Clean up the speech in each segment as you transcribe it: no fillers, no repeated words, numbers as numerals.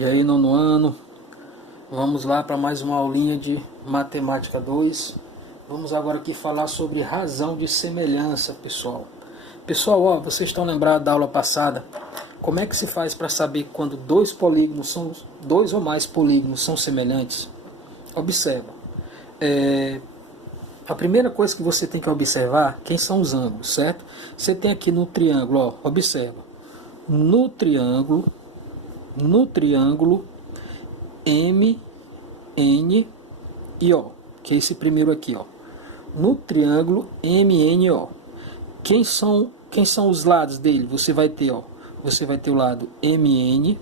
E aí, nono ano, vamos lá para mais uma aulinha de Matemática 2. Vamos agora aqui falar sobre razão de semelhança, pessoal. Pessoal, ó, vocês estão lembrados da aula passada? Como é que se faz para saber quando dois ou mais polígonos são semelhantes? Observa. A primeira coisa que você tem que observar, quem são os ângulos, certo? Você tem aqui no triângulo, ó, observa. No triângulo M, N e O, que é esse primeiro aqui, ó. No triângulo M, N, O. Quem são os lados dele? Você vai ter o lado MN,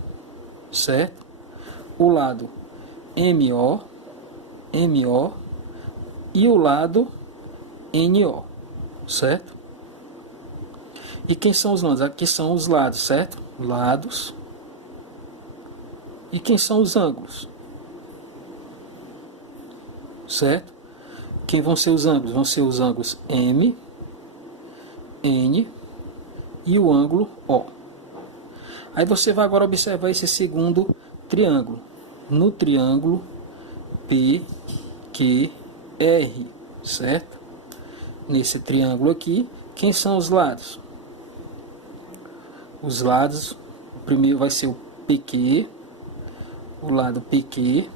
certo? O lado MO e o lado NO, certo? E quem são os lados? Aqui são os lados, certo? Lados. E quem são os ângulos? Certo? Quem vão ser os ângulos? Vão ser os ângulos M, N e o ângulo O. Aí você vai agora observar esse segundo triângulo. No triângulo PQR, certo? Nesse triângulo aqui, quem são os lados? Os lados, o primeiro vai ser o PQ, o lado PQ,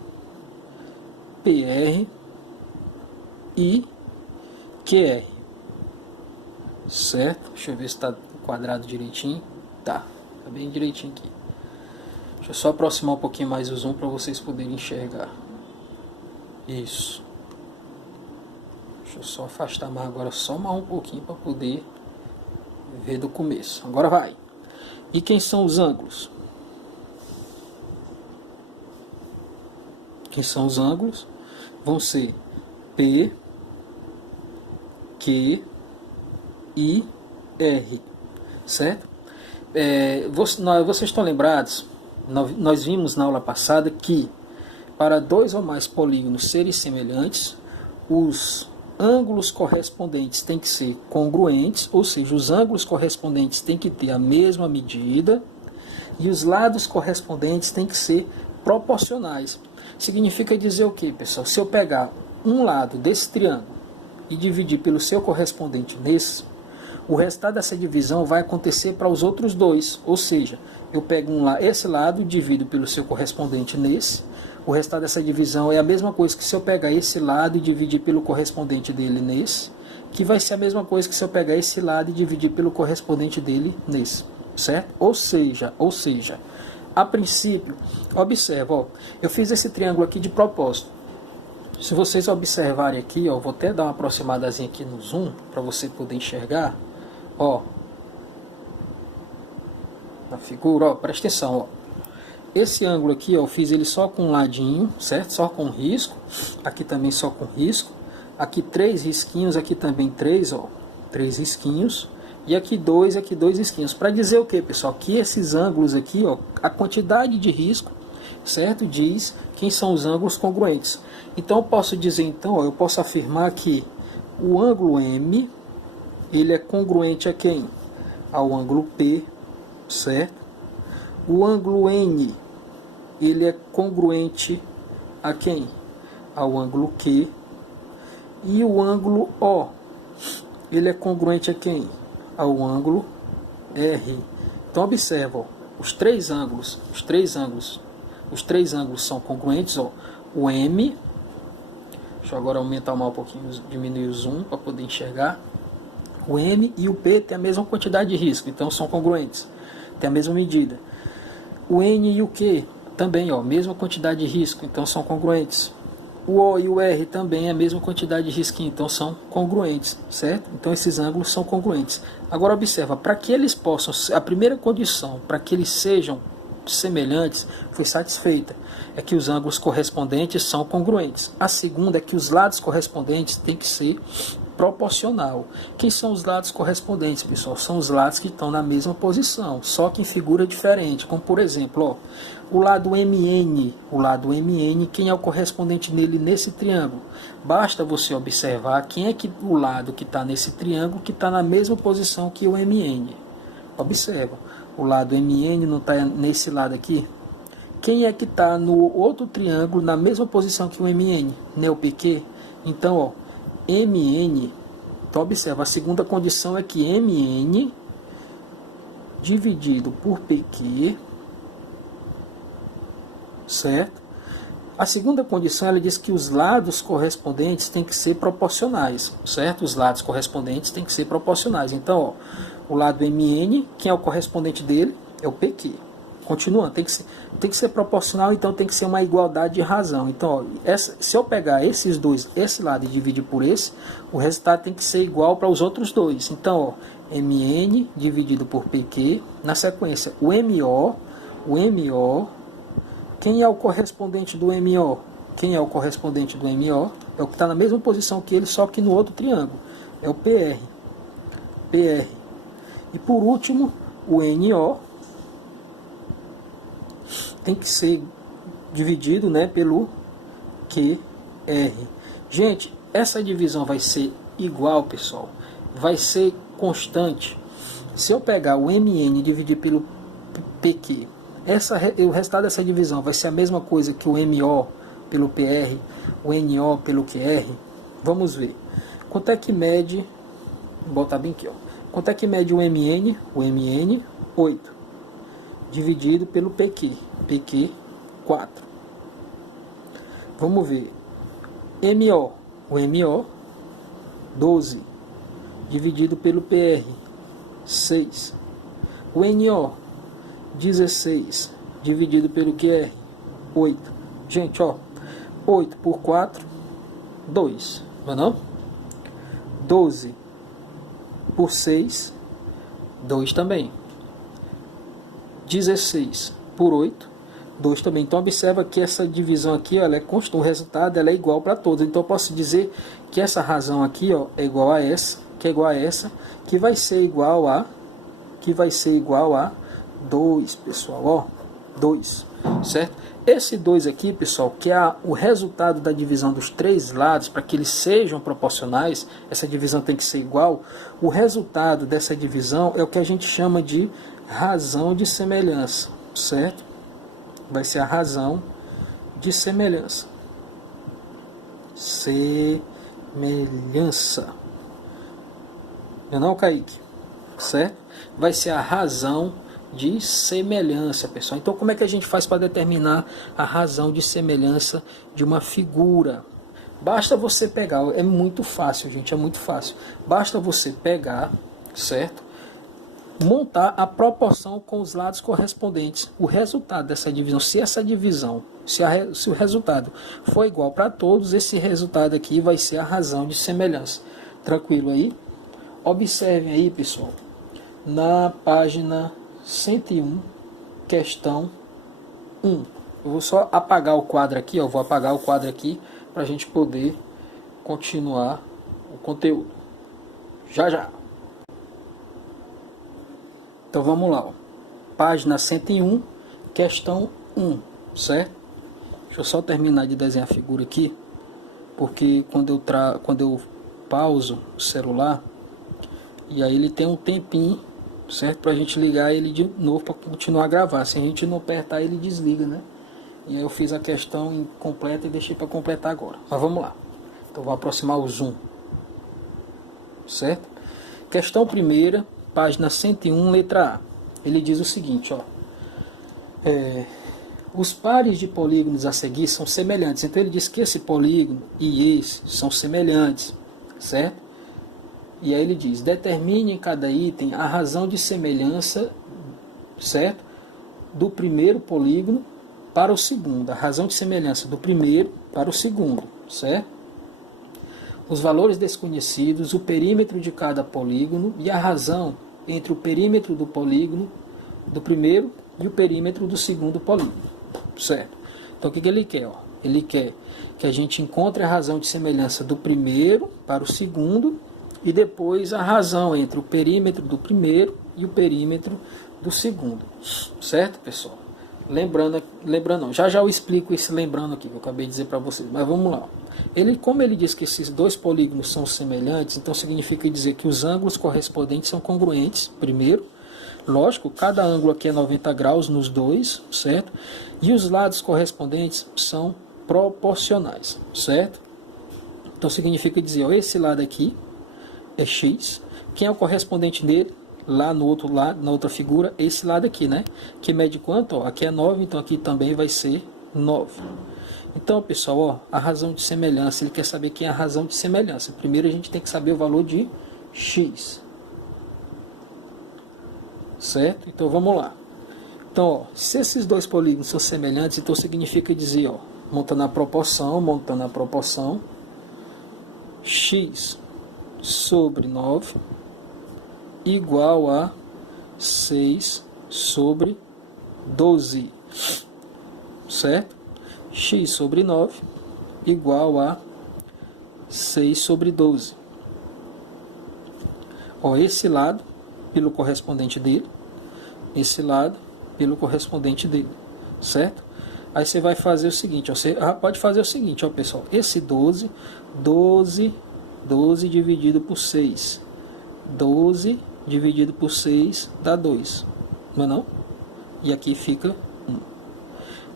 PR e QR, certo? Deixa eu ver se está quadrado direitinho. Tá bem direitinho aqui. Deixa eu só aproximar um pouquinho mais o zoom para vocês poderem enxergar. Isso. Deixa eu só afastar mais agora, só mais um pouquinho para poder ver do começo. Agora vai. E quem são os ângulos? Quem são os ângulos? Vão ser P, Q e R, certo? Vocês estão lembrados? Nós vimos na aula passada que para dois ou mais polígonos serem semelhantes, os ângulos correspondentes têm que ser congruentes, ou seja, os ângulos correspondentes têm que ter a mesma medida e os lados correspondentes têm que ser proporcionais. Significa dizer o que, pessoal? Se eu pegar um lado desse triângulo e dividir pelo seu correspondente nesse, o resultado dessa divisão vai acontecer para os outros dois. Ou seja, eu pego esse lado e divido pelo seu correspondente nesse. O resultado dessa divisão é a mesma coisa que se eu pegar esse lado e dividir pelo correspondente dele nesse, que vai ser a mesma coisa que se eu pegar esse lado e dividir pelo correspondente dele nesse, certo? Ou seja, a princípio, observa, ó, eu fiz esse triângulo aqui de propósito. Se vocês observarem aqui, ó, vou até dar uma aproximadazinha aqui no zoom para você poder enxergar, ó, na figura, ó, presta atenção, ó. Esse ângulo aqui, ó, eu fiz ele só com um ladinho, certo? Só com risco. Aqui também só com risco. Aqui 3 risquinhos, aqui também 3, ó, 3 risquinhos. E aqui dois risquinhos. Para dizer o que, pessoal? Que esses ângulos aqui, ó, a quantidade de risco, certo? Diz quem são os ângulos congruentes. Então eu posso dizer, então, ó, eu posso afirmar que o ângulo M, ele é congruente a quem? Ao ângulo P, certo? O ângulo N, ele é congruente a quem? Ao ângulo Q. E o ângulo O, ele é congruente a quem? Ao ângulo R. Então observa, ó, os três ângulos são congruentes, ó. O M, deixa eu agora aumentar mais um pouquinho, diminuir o zoom para poder enxergar. O M e o P têm a mesma quantidade de risco, então são congruentes, tem a mesma medida. O N e o Q também, ó, mesma quantidade de risco, então são congruentes. O O e o R também a mesma quantidade de risquinho, então são congruentes, certo? Então esses ângulos são congruentes. Agora observa, para que eles possam, a primeira condição para que eles sejam semelhantes foi satisfeita, é que os ângulos correspondentes são congruentes. A segunda é que os lados correspondentes têm que ser proporcional. Quem são os lados correspondentes, pessoal? São os lados que estão na mesma posição, só que em figura diferente, como por exemplo, ó, o lado MN, quem é o correspondente nele nesse triângulo? Basta você observar quem é que o lado que está nesse triângulo que está na mesma posição que o MN. Observa, o lado MN não está nesse lado aqui? Quem é que está no outro triângulo na mesma posição que o MN? Né, o PQ? Então, ó, MN, então observa, a segunda condição é que MN dividido por PQ, certo? A segunda condição, ela diz que os lados correspondentes têm que ser proporcionais, certo? Os lados correspondentes têm que ser proporcionais. Então, ó, o lado MN, quem é o correspondente dele? É o PQ. Continuando, tem que ser proporcional, então tem que ser uma igualdade de razão. Então, ó, se eu pegar esses dois, esse lado e dividir por esse, o resultado tem que ser igual para os outros dois. Então, ó, MN dividido por PQ, na sequência, o MO, quem é o correspondente do MO? Quem é o correspondente do MO? É o que está na mesma posição que ele, só que no outro triângulo. É o PR. E por último, o NO tem que ser dividido, né, pelo QR. Gente, essa divisão vai ser igual, pessoal. Vai ser constante. Se eu pegar o MN e dividir pelo PQ, o resultado dessa divisão vai ser a mesma coisa que o MO pelo PR, o NO pelo QR. Vamos ver. Quanto é que mede, vou botar bem aqui, ó. Quanto é que mede o MN? O MN, 8. Dividido pelo PQ. PQ, 4. Vamos ver. MO. O MO, 12. Dividido pelo PR, 6. O NO, 16. Dividido pelo QR, 8. Gente, ó. 8 por 4, 2. Não é não? 12 por 6, 2 também. 16 por 8, 2 também. Então observa que essa divisão aqui, ó, ela é constante, o resultado ela é igual para todos. Então eu posso dizer que essa razão aqui, ó, é igual a essa, que é igual a essa, que vai ser igual a 2, pessoal, ó, 2, certo? Esse 2 aqui, pessoal, que é o resultado da divisão dos três lados, para que eles sejam proporcionais, essa divisão tem que ser igual. O resultado dessa divisão é o que a gente chama de razão de semelhança, certo? Vai ser a razão de semelhança. Semelhança. Não, Kaique? Certo? Vai ser a razão de semelhança, pessoal. Então, como é que a gente faz para determinar a razão de semelhança de uma figura? Basta você pegar, é muito fácil, gente, é muito fácil. Basta você pegar, certo? Montar a proporção com os lados correspondentes. O resultado dessa divisão, se essa divisão, se o resultado for igual para todos, esse resultado aqui vai ser a razão de semelhança. Tranquilo aí? Observem aí, pessoal, na página 101, questão 1. Eu vou só apagar o quadro aqui, ó, vou apagar o quadro aqui para a gente poder continuar o conteúdo. Já. Então vamos lá, ó. Página 101, questão 1, certo? Deixa eu só terminar de desenhar a figura aqui, porque quando eu pauso o celular, e aí ele tem um tempinho, certo? Para a gente ligar ele de novo para continuar a gravar. Se a gente não apertar, ele desliga, né? E aí eu fiz a questão incompleta e deixei para completar agora. Mas vamos lá. Então vou aproximar o zoom, certo? Questão primeira, página 101, letra A. Ele diz o seguinte, ó. Os pares de polígonos a seguir são semelhantes. Então ele diz que esse polígono e esse são semelhantes, certo? E aí ele diz, determine em cada item a razão de semelhança, certo? Do primeiro polígono para o segundo. A razão de semelhança do primeiro para o segundo, certo? Os valores desconhecidos, o perímetro de cada polígono e a razão entre o perímetro do polígono do primeiro e o perímetro do segundo polígono, certo? Então o que ele quer? Ó? Ele quer que a gente encontre a razão de semelhança do primeiro para o segundo e depois a razão entre o perímetro do primeiro e o perímetro do segundo, certo, pessoal? Lembrando não, já eu explico esse lembrando aqui que eu acabei de dizer para vocês, mas vamos lá. Como ele diz que esses dois polígonos são semelhantes, então significa dizer que os ângulos correspondentes são congruentes, primeiro. Lógico, cada ângulo aqui é 90 graus nos dois, certo? E os lados correspondentes são proporcionais, certo? Então significa dizer, ó, esse lado aqui é x. Quem é o correspondente dele? Lá no outro lado, na outra figura, esse lado aqui, né? Que mede quanto? Ó, aqui é 9, então aqui também vai ser 9. Então, pessoal, ó, a razão de semelhança, ele quer saber quem é a razão de semelhança. Primeiro a gente tem que saber o valor de x. Certo? Então vamos lá. Então, ó, se esses dois polígonos são semelhantes, então significa dizer, ó, montando a proporção, x sobre 9 igual a 6 sobre 12, certo? X sobre 9 igual a 6 sobre 12. Ó, esse lado pelo correspondente dele, esse lado pelo correspondente dele, certo? Aí você vai fazer o seguinte, ó, você pode fazer o seguinte, ó, pessoal, esse 12 dividido por 6, 12 dividido por 6 dá 2, não é não? E aqui fica 1.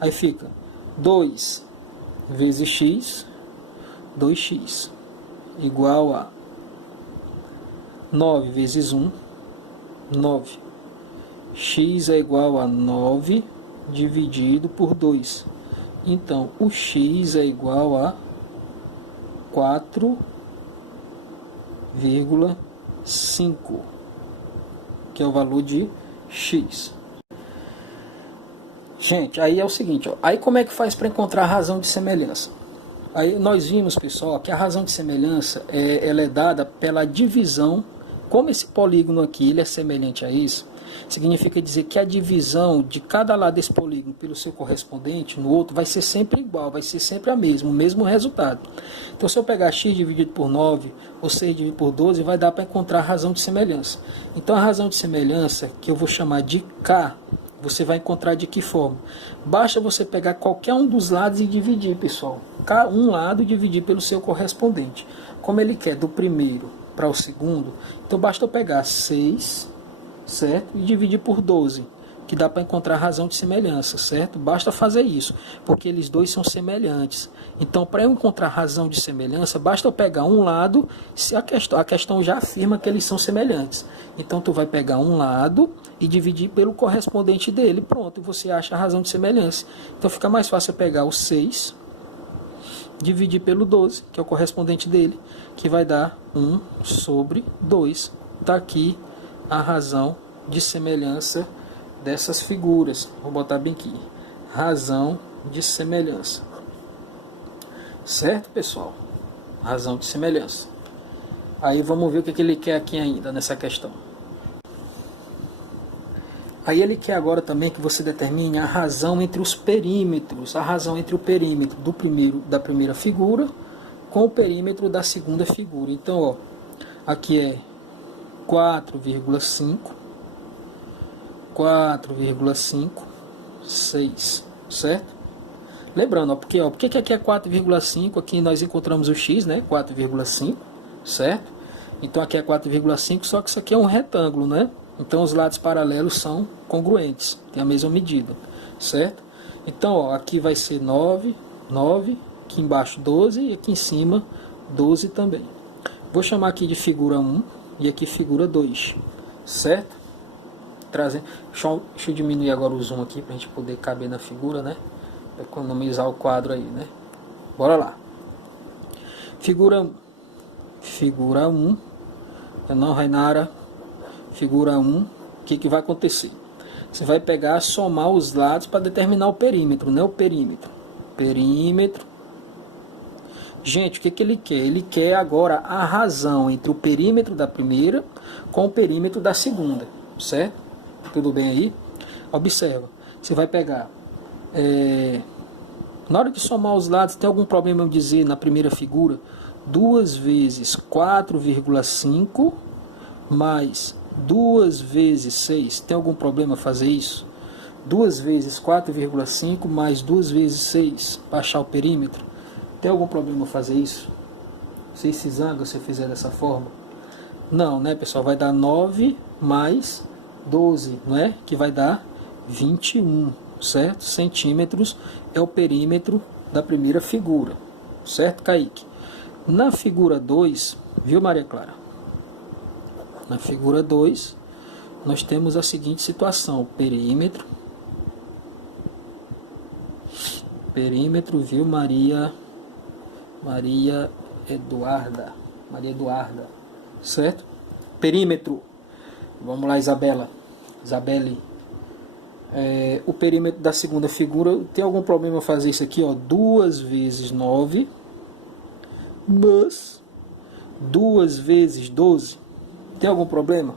Aí fica 2 vezes x, 2x, igual a 9 vezes 1, 9. X é igual a 9 dividido por 2. Então, o x é igual a 4,5, que é o valor de x. Gente, aí é o seguinte, ó, aí como é que faz para encontrar a razão de semelhança? Aí nós vimos, pessoal, que a razão de semelhança ela é dada pela divisão. Como esse polígono aqui ele é semelhante a isso, significa dizer que a divisão de cada lado desse polígono pelo seu correspondente no outro vai ser sempre igual, vai ser sempre a mesma, o mesmo resultado. Então, se eu pegar x dividido por 9 ou 6 dividido por 12, vai dar para encontrar a razão de semelhança. Então, a razão de semelhança, que eu vou chamar de K, você vai encontrar de que forma? Basta você pegar qualquer um dos lados e dividir, pessoal. Um lado e dividir pelo seu correspondente. Como ele quer do primeiro para o segundo, então basta eu pegar 6, certo? E dividir por 12, que dá para encontrar a razão de semelhança, certo? Basta fazer isso, porque eles dois são semelhantes. Então, para eu encontrar a razão de semelhança, basta eu pegar um lado, se a questão já afirma que eles são semelhantes. Então, tu vai pegar um lado e dividir pelo correspondente dele, pronto, e você acha a razão de semelhança. Então, fica mais fácil eu pegar o 6, dividir pelo 12, que é o correspondente dele, que vai dar 1 sobre 2. Está aqui a razão de semelhança dessas figuras. Vou botar bem aqui. Razão de semelhança. Certo, pessoal? Razão de semelhança. Aí vamos ver o que ele quer aqui ainda nessa questão. Aí ele quer agora também que você determine a razão entre os perímetros. A razão entre o perímetro da primeira figura com o perímetro da segunda figura. Então, ó, aqui é 4,5, 6, certo? Lembrando, ó, por que aqui é 4,5, aqui nós encontramos o x, né? 4,5, certo? Então aqui é 4,5, só que isso aqui é um retângulo, né? Então os lados paralelos são congruentes, tem a mesma medida, certo? Então, ó, aqui vai ser 9, aqui embaixo 12 e aqui em cima 12 também. Vou chamar aqui de figura 1 e aqui figura 2, certo? Deixa eu diminuir agora o zoom aqui para a gente poder caber na figura, né? Economizar o quadro aí, né? Bora lá. Figura 1. Não, Rainara. Figura 1. O que vai acontecer? Você vai pegar, somar os lados para determinar o perímetro, né? O perímetro. Gente, o que ele quer? Ele quer agora a razão entre o perímetro da primeira com o perímetro da segunda, certo? Tudo bem aí? Observa. Você vai pegar... na hora de somar os lados, tem algum problema eu dizer na primeira figura 2 vezes 4,5 mais 2 vezes 6? Tem algum problema fazer isso? 2 vezes 4,5 mais 2 vezes 6 para achar o perímetro? Tem algum problema fazer isso? Você se zanga se eu fizer dessa forma? Não, né, pessoal? Vai dar 9 mais 12, não é? Que vai dar 21, certo? Centímetros é o perímetro da primeira figura, certo, Kaique? Na figura 2, viu, Maria Clara? Na figura 2, nós temos a seguinte situação: o perímetro, viu, Maria Eduarda, certo? Perímetro, vamos lá, Isabelle, o perímetro da segunda figura, tem algum problema fazer isso aqui, ó, 2 vezes 9, mas 2 vezes 12, tem algum problema?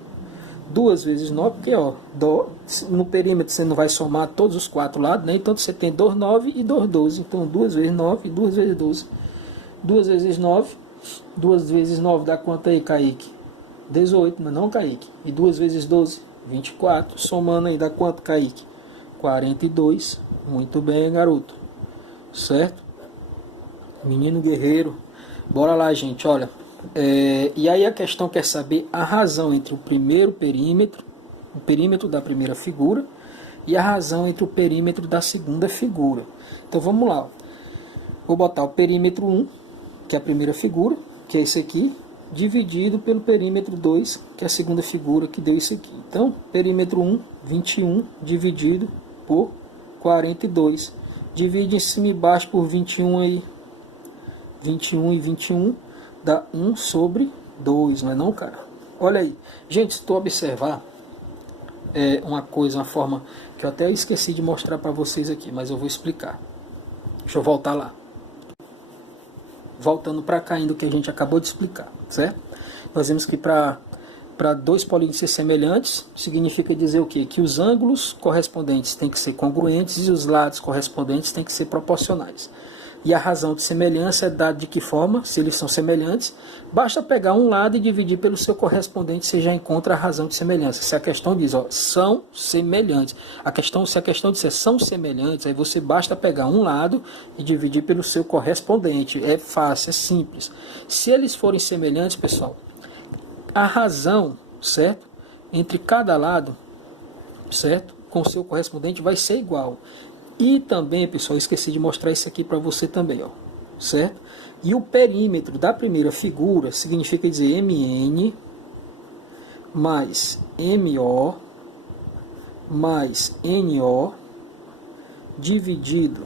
2 vezes 9, porque ó, no perímetro você não vai somar todos os 4 lados, né? Então você tem 2, 9 e 2, 12. Então 2 vezes 9 e 2 vezes 12. 2 vezes 9, 2 vezes 9 dá quanto aí, Kaique? 18, mas não, Kaique. E 2 vezes 12, 24. Somando aí dá quanto, Kaique? 42. Muito bem, garoto. Certo? Menino guerreiro. Bora lá, gente, olha. E aí a questão quer saber a razão entre o primeiro perímetro, o perímetro da primeira figura, e a razão entre o perímetro da segunda figura. Então vamos lá. Vou botar o perímetro 1, que é a primeira figura, que é esse aqui, dividido pelo perímetro 2, que é a segunda figura, que deu isso aqui. Então, perímetro 1, 21, dividido por 42. Divide em cima e baixo por 21 aí. 21 e 21 dá 1 sobre 2, não é não, cara? Olha aí. Gente, se tu observar, uma forma que eu até esqueci de mostrar para vocês aqui, mas eu vou explicar. Deixa eu voltar lá. Voltando para cá ainda o que a gente acabou de explicar, certo? Nós vimos que para 2 polígonos ser semelhantes, significa dizer o quê? Que os ângulos correspondentes têm que ser congruentes e os lados correspondentes têm que ser proporcionais. E a razão de semelhança é dada de que forma? Se eles são semelhantes, basta pegar um lado e dividir pelo seu correspondente, você já encontra a razão de semelhança. Se a questão diz, ó, são semelhantes, se a questão disser são semelhantes, aí você basta pegar um lado e dividir pelo seu correspondente. É fácil, é simples. Se eles forem semelhantes, pessoal, a razão, certo, entre cada lado, certo, com o seu correspondente vai ser igual. E também, pessoal, esqueci de mostrar isso aqui para você também, ó, certo? E o perímetro da primeira figura significa dizer MN mais MO mais NO dividido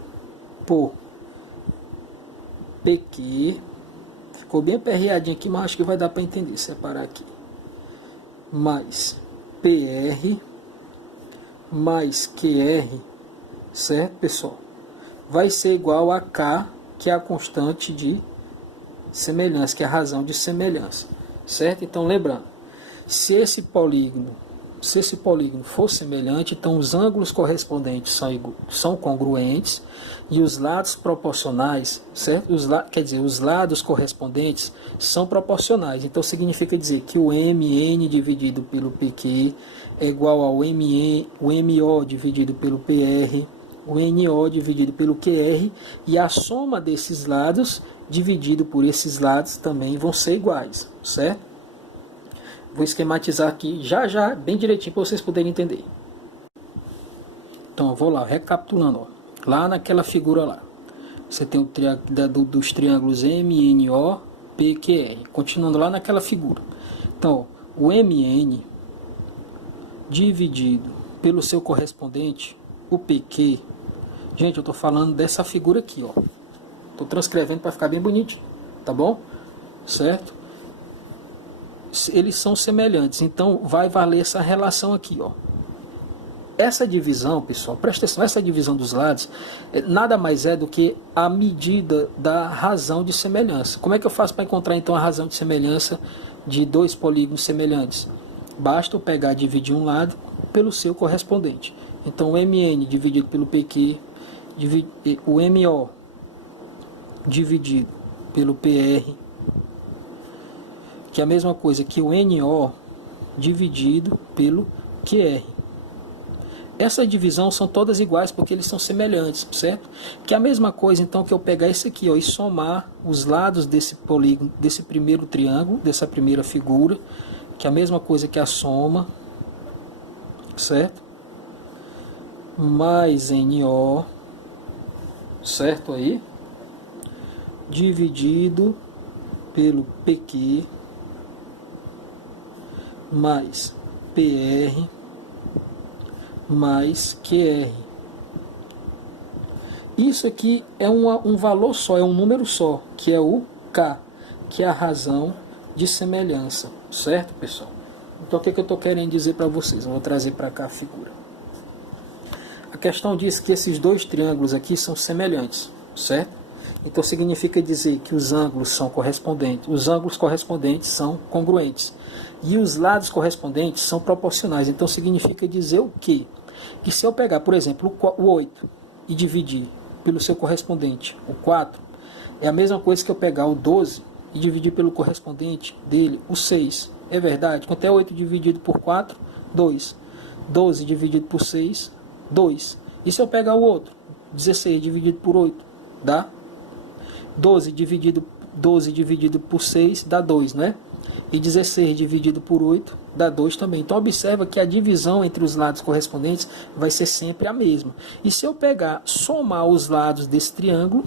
por PQ. Ficou bem aperreadinho aqui, mas acho que vai dar para entender, separar aqui. Mais PR mais QR, certo, pessoal? Vai ser igual a K, que é a constante de semelhança, que é a razão de semelhança, certo? Então, lembrando, se esse polígono for semelhante, então os ângulos correspondentes são congruentes e os lados proporcionais, certo? Os lados correspondentes são proporcionais. Então significa dizer que o MN dividido pelo PQ é igual ao o MO dividido pelo PR, o NO dividido pelo QR, e a soma desses lados dividido por esses lados também vão ser iguais, certo? Vou esquematizar aqui já bem direitinho para vocês poderem entender. Então eu vou lá, recapitulando, ó. Lá naquela figura lá, você tem o triângulo dos triângulos MNO, PQR. Continuando lá naquela figura. Então, ó, o MN dividido pelo seu correspondente, o PQ. Gente, eu estou falando dessa figura aqui, ó. Estou transcrevendo para ficar bem bonitinho, tá bom? Certo? Eles são semelhantes, então vai valer essa relação aqui, ó. Essa divisão, pessoal, presta atenção, essa divisão dos lados nada mais é do que a medida da razão de semelhança. Como é que eu faço para encontrar então a razão de semelhança de 2 polígonos semelhantes? Basta eu pegar e dividir um lado pelo seu correspondente. Então o MN dividido pelo PQ, o MO dividido pelo PR, que é a mesma coisa que o NO dividido pelo QR. Essa divisão são todas iguais porque eles são semelhantes, certo? Que é a mesma coisa então que eu pegar esse aqui, ó, e somar os lados desse polígono, desse primeiro triângulo, dessa primeira figura, que é a mesma coisa que a soma certo? Mais NO, certo aí? Dividido pelo PQ mais PR mais QR. Isso aqui é um valor só, é um número só, que é o K, que é a razão de semelhança, certo, pessoal? Então, o que eu estou querendo dizer para vocês? Eu vou trazer para cá a figura. A questão diz que esses dois triângulos aqui são semelhantes, certo? Então, significa dizer que os ângulos são correspondentes, os ângulos correspondentes são congruentes. E os lados correspondentes são proporcionais. Então, significa dizer o quê? Que se eu pegar, por exemplo, o 8 e dividir pelo seu correspondente, o 4, é a mesma coisa que eu pegar o 12 e dividir pelo correspondente dele, o 6. É verdade? Quanto é 8 dividido por 4? 2. 12 dividido por 6? 2. E se eu pegar o outro? 16 dividido por 8? Dá? 12 dividido por 6 dá 2, né? E 16 dividido por 8 dá 2 também. Então observa que a divisão entre os lados correspondentes vai ser sempre a mesma. E se eu pegar, somar os lados desse triângulo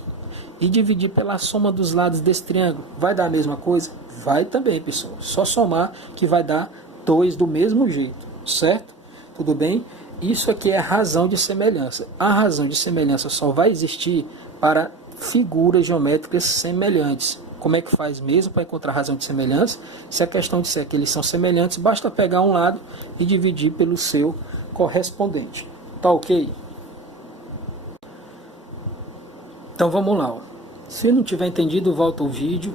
e dividir pela soma dos lados desse triângulo, vai dar a mesma coisa? Vai também, pessoal. Só somar que vai dar 2 do mesmo jeito, certo? Tudo bem? Isso aqui é a razão de semelhança. A razão de semelhança só vai existir para figuras geométricas semelhantes. Como é que faz mesmo para encontrar a razão de semelhança? Se a questão disser que eles são semelhantes, basta pegar um lado e dividir pelo seu correspondente. Tá ok? Então vamos lá. Ó. Se não tiver entendido, volta o vídeo.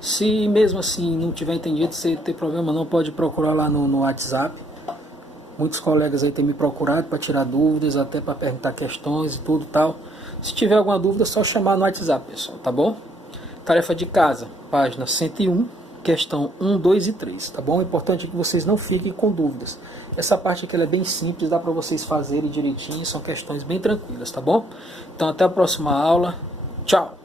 Se mesmo assim não tiver entendido, se tem problema não, pode procurar lá no WhatsApp. Muitos colegas aí têm me procurado para tirar dúvidas, até para perguntar questões e tudo tal. Se tiver alguma dúvida, é só chamar no WhatsApp, pessoal, tá bom? Tarefa de casa, página 101, questão 1, 2 e 3, tá bom? O importante é que vocês não fiquem com dúvidas. Essa parte aqui ela é bem simples, dá para vocês fazerem direitinho, são questões bem tranquilas, tá bom? Então até a próxima aula, tchau!